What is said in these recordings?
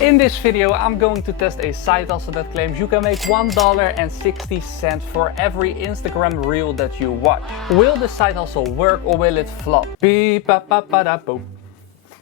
In this video, I'm going to test a side hustle that claims you can make $1.60 for every Instagram reel that you watch. Will the side hustle work or will it flop? Beep ba ba ba da boop.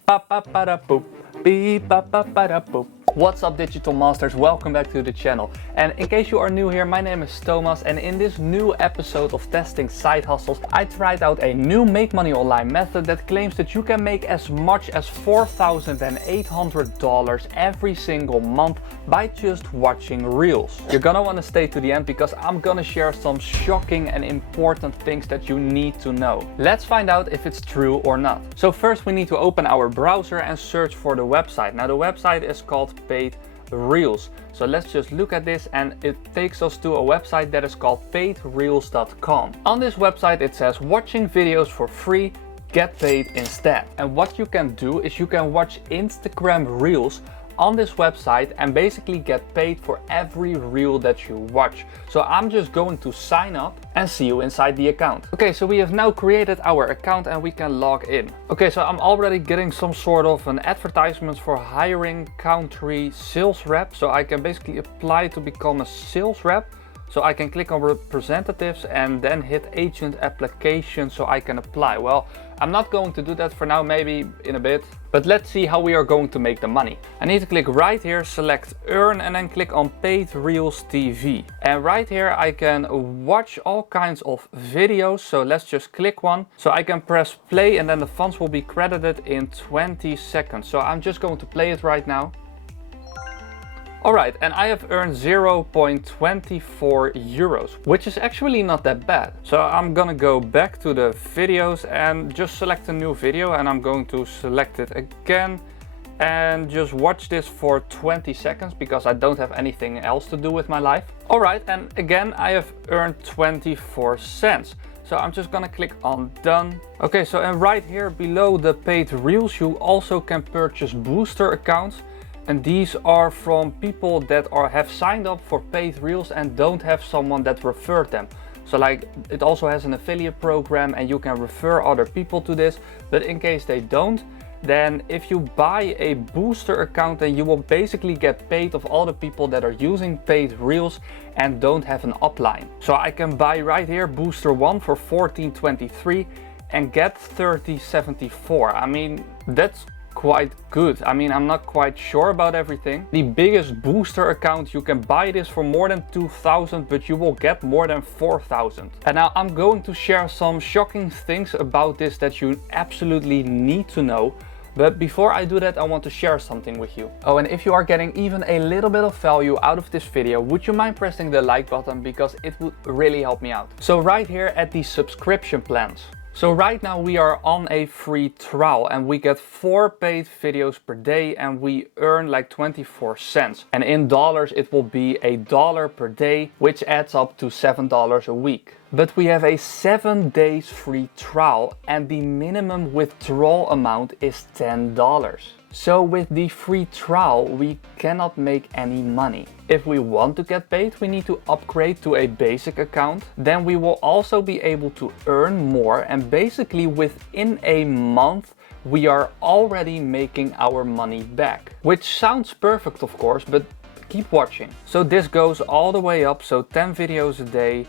Ba ba ba da boop. Beep ba ba ba da boop. What's up, digital masters? Welcome back to the channel. And in case you are new here, my name is Thomas, and in this new episode of testing side hustles, I tried out a new make money online method that claims that you can make as much as $4,800 every single month by just watching reels. You're gonna want to stay to the end because I'm gonna share some shocking and important things that you need to know. Let's find out if it's true or not. So first we need to open our browser and search for the website. Now the website is called Paid Reels. So let's just look at this, and it takes us to a website that is called paidreels.com. On this website it says watching videos for free, get paid instead. And what you can do is you can watch Instagram reels on this website and basically get paid for every reel that you watch. So I'm just going to sign up and see you inside the account. Okay, so we have now created our account and we can log in. Okay, so I'm already getting some sort of an advertisement for hiring country sales rep. So I can basically apply to become a sales rep. So I can click on representatives and then hit agent application so I can apply. Well, I'm not going to do that for now, maybe in a bit. But let's see how we are going to make the money. I need to click right here, select earn, and then click on Paid Reels TV. And right here I can watch all kinds of videos. So let's just click one. So I can press play and then the funds will be credited in 20 seconds. So I'm just going to play it right now. Alright, and I have earned 0.24 euros, which is actually not that bad. So I'm gonna go back to the videos and just select a new video, and I'm going to select it again and just watch this for 20 seconds because I don't have anything else to do with my life. Alright, and again I have earned 24 cents. So I'm just gonna click on done. Okay, so and right here below the paid reels you also can purchase booster accounts. And these are from people that have signed up for paid reels and don't have someone that referred them. So like it also has an affiliate program and you can refer other people to this. But in case they don't, then if you buy a booster account, then you will basically get paid of all the people that are using paid reels and don't have an upline. So I can buy right here booster 1 for 14.23 and get 30.74. I mean, that's quite good. I mean, I'm not quite sure about everything. The biggest booster account, you can buy this for more than 2,000, but you will get more than 4,000. And now I'm going to share some shocking things about this that you absolutely need to know. But before I do that, I want to share something with you. Oh, and if you are getting even a little bit of value out of this video, would you mind pressing the like button because it would really help me out. So right here at the subscription plans. So right now we are on a free trial and we get 4 paid videos per day and we earn like 24 cents. And in dollars it will be $1 per day, which adds up to $7 a week. But we have a 7 days free trial and the minimum withdrawal amount is $10. So with the free trial, we cannot make any money. If we want to get paid, we need to upgrade to a basic account. Then we will also be able to earn more, and basically within a month, we are already making our money back. Which sounds perfect, of course, but keep watching. So this goes all the way up, so 10 videos a day,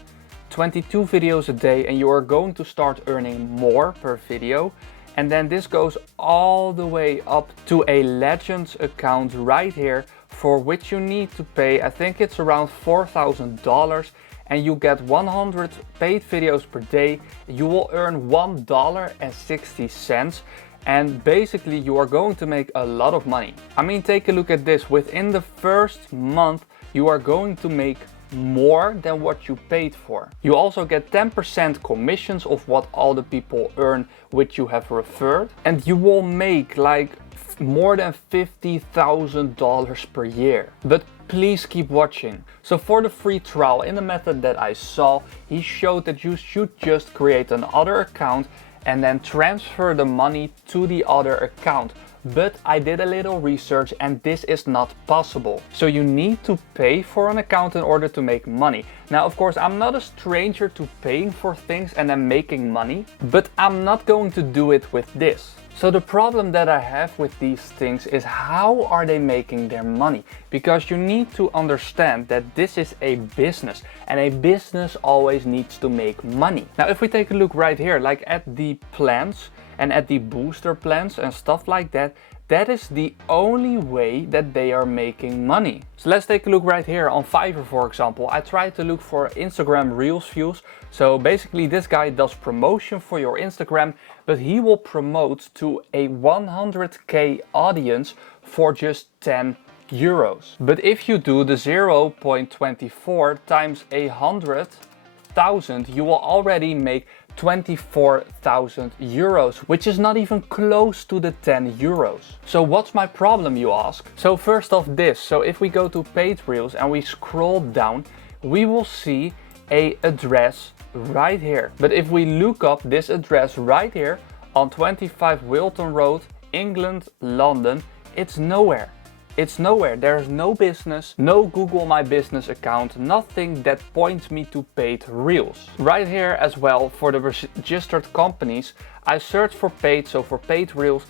22 videos a day, and you are going to start earning more per video. And then this goes all the way up to a Legends account right here, for which you need to pay, I think it's around $4,000, and you get 100 paid videos per day. You will earn $1.60, and basically you are going to make a lot of money. I mean, take a look at this. Within the first month, you are going to make more than what you paid for. You also get 10% commissions of what all the people earn which you have referred, and you will make like more than $50,000 per year. But please keep watching. So for the free trial, in the method that I saw, he showed that you should just create another account and then transfer the money to the other account. But I did a little research and this is not possible. So you need to pay for an account in order to make money. Now, of course, I'm not a stranger to paying for things and then making money, but I'm not going to do it with this. So the problem that I have with these things is how are they making their money? Because you need to understand that this is a business and a business always needs to make money. Now if we take a look right here, like at the plans and at the booster plans and stuff like that, that is the only way that they are making money. So let's take a look right here on Fiverr, for example. I tried to look for Instagram Reels views. So basically this guy does promotion for your Instagram, but he will promote to a 100k audience for just 10 euros. But if you do the 0.24 times 100,000, you will already make 24,000 euros, which is not even close to the 10 euros. So what's my problem, you ask? So first off this, so if we go to paid reels and we scroll down, we will see a address right here. But if we look up this address right here on 25 Wilton Road, England, London, it's nowhere. It's nowhere. There's no business, no Google My Business account, nothing that points me to paid reels. Right here as well, for the registered companies, I search for paid, so for paid reels,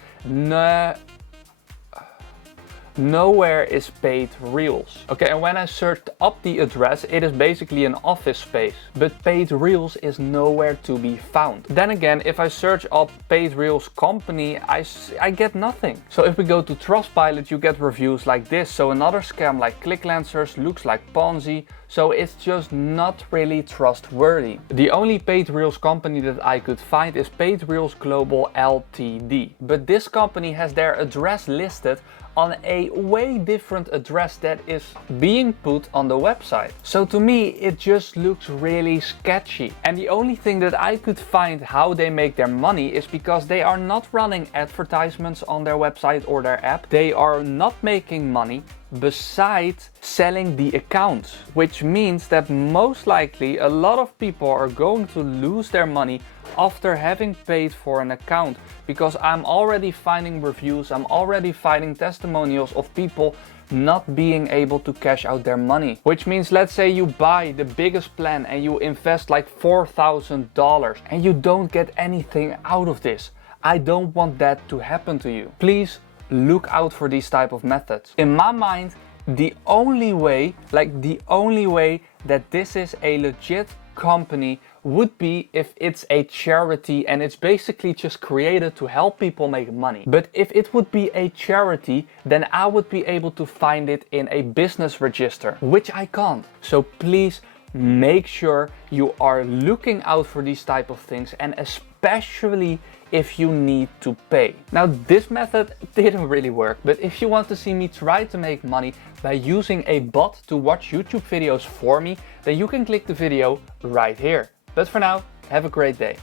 nowhere is paid reels. Okay, and when I searched up the address, it is basically an office space, but paid reels is nowhere to be found. Then again, if I search up paid reels company, I get nothing. So if we go to Trustpilot, you get reviews like this. So another scam like ClickLancers, looks like Ponzi. So it's just not really trustworthy. The only paid reels company that I could find is Paid Reels Global Ltd. But this company has their address listed on a way different address that is being put on the website. So to me, it just looks really sketchy. And the only thing that I could find how they make their money is because they are not running advertisements on their website or their app. They are not making money besides selling the accounts, which means that most likely a lot of people are going to lose their money after having paid for an account, because I'm already finding reviews, I'm already finding testimonials of people not being able to cash out their money. Which means, let's say you buy the biggest plan and you invest like $4,000 and you don't get anything out of this. I don't want that to happen to you. Please look out for these type of methods. In my mind, the only way that this is a legit company would be if it's a charity and it's basically just created to help people make money. But if it would be a charity, then I would be able to find it in a business register, which I can't. So please make sure you are looking out for these type of things, and especially if you need to pay. Now this method didn't really work, but if you want to see me try to make money by using a bot to watch YouTube videos for me, then you can click the video right here. But for now, have a great day.